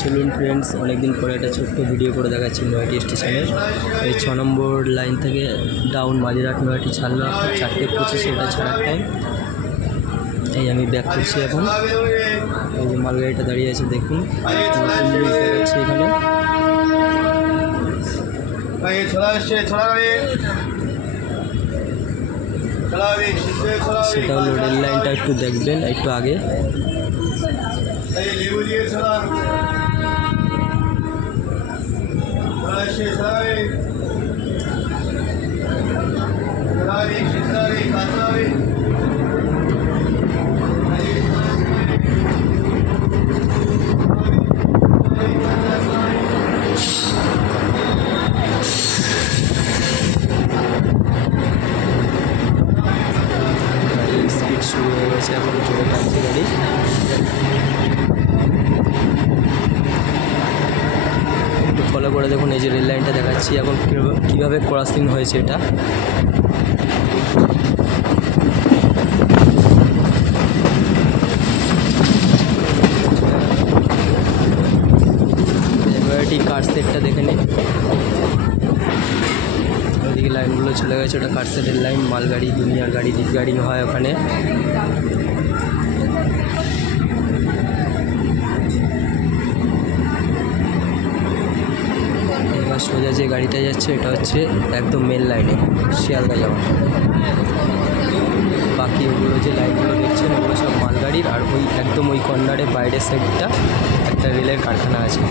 চলুন ফ্রেন্ডস, অনেকদিন পরে একটা ছোট্ট ভিডিও করে দেখাচ্ছি নয়াটি স্টেশনের। এই 6 নম্বর লাইন থেকে ডাউন মাঝেরহাট নয়াটি ছাড়লো 4:25, এটা ছাড়ার টাইম। এই আমি ব্যাক করছি এখন। এই যে মালগাড়িটা দাঁড়িয়ে আছে দেখুন, নতুন ব্রিজ দেখাচ্ছি এখানে। সেটা হলো রেল লাইনটা, একটু দেখবেন একটু আগে। স্পিড শুরু হয়ে গেছে, এখন চলে যাচ্ছে গাড়ি। একটু ফলো করে দেখুন, এই যে রেল লাইনটা দেখাচ্ছি এখন কীভাবে ক্রসিং হয়েছে এটা। এবারটি কার সেটটা দেখে নিন, ওইদিকে লাইনগুলো চলে গেছে, ওটা কার সেটের লাইন। মালগাড়ি, দুনিয়ার গাড়ি, রিগার্ডিং হয় ওখানে। এবার সোজা যে গাড়িটা যাচ্ছে এটা হচ্ছে একদম মেন লাইনে, শিয়ালদা যাওয়া। বাকি ওগুলো যে লাইনগুলো দেখছেন ওগুলো সব মালগাড়ির। আর ওই একদম ওই কর্নারে বাইরের সাইডটা একটা রেলের কারখানা আছে।